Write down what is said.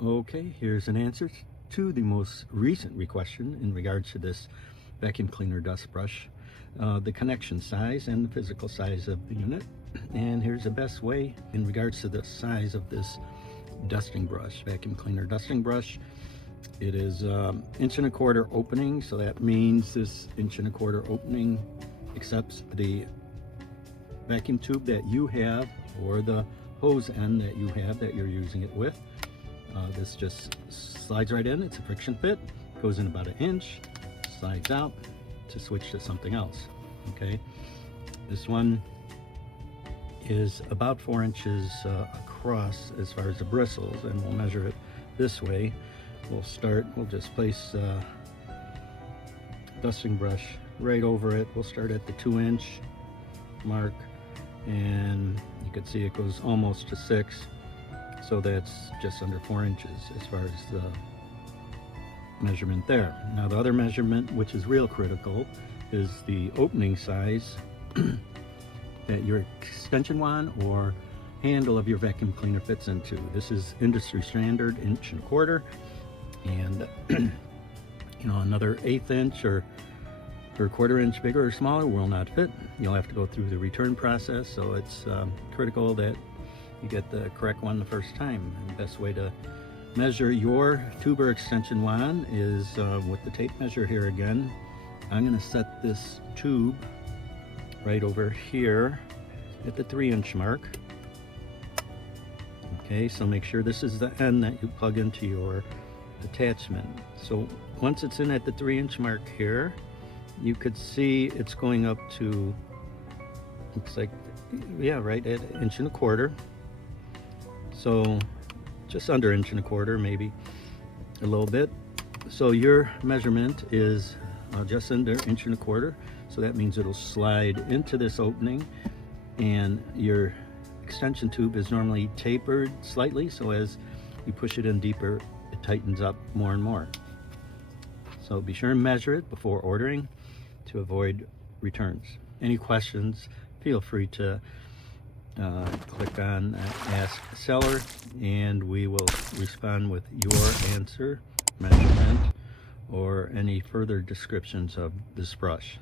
Okay, here's an answer to the most recent question in regards to this vacuum cleaner dust brush, the connection size and the physical size of the unit. And here's the best way in regards to the size of this dusting brush, vacuum cleaner dusting brush. It is 1.25 inch opening, so that means this 1.25 inch opening accepts the vacuum tube that you have or the hose end that you have that you're using it with. This just slides right in. It's a friction fit, goes in about 1 inch, slides out to switch to something else. Okay, this one is about 4 inches across as far as the bristles, and we'll measure it this way. We'll just place dusting brush right over it. We'll start at the 2-inch mark, and you can see it goes almost to 6. So that's just under 4 inches as far as the measurement there. Now the other measurement, which is real critical, is the opening size that your extension wand or handle of your vacuum cleaner fits into. This is industry standard 1.25 inch, and another 1/8 inch or 1/4 inch bigger or smaller will not fit. You'll have to go through the return process, so it's critical that you get the correct one the first time. And the best way to measure your tuber extension wand is with the tape measure here again. I'm going to set this tube right over here at the 3-inch mark. Okay, so make sure this is the end that you plug into your attachment. So once it's in at the 3-inch mark here, you could see it's going up to, looks like, yeah, right at 1.25 inch. So just under 1.25 inch, maybe a little bit. So your measurement is just under 1.25 inch. So that means it'll slide into this opening, and your extension tube is normally tapered slightly, so as you push it in deeper, it tightens up more and more. So be sure and measure it before ordering to avoid returns. Any questions, feel free to click on Ask Seller, and we will respond with your answer, measurement, or any further descriptions of this brush.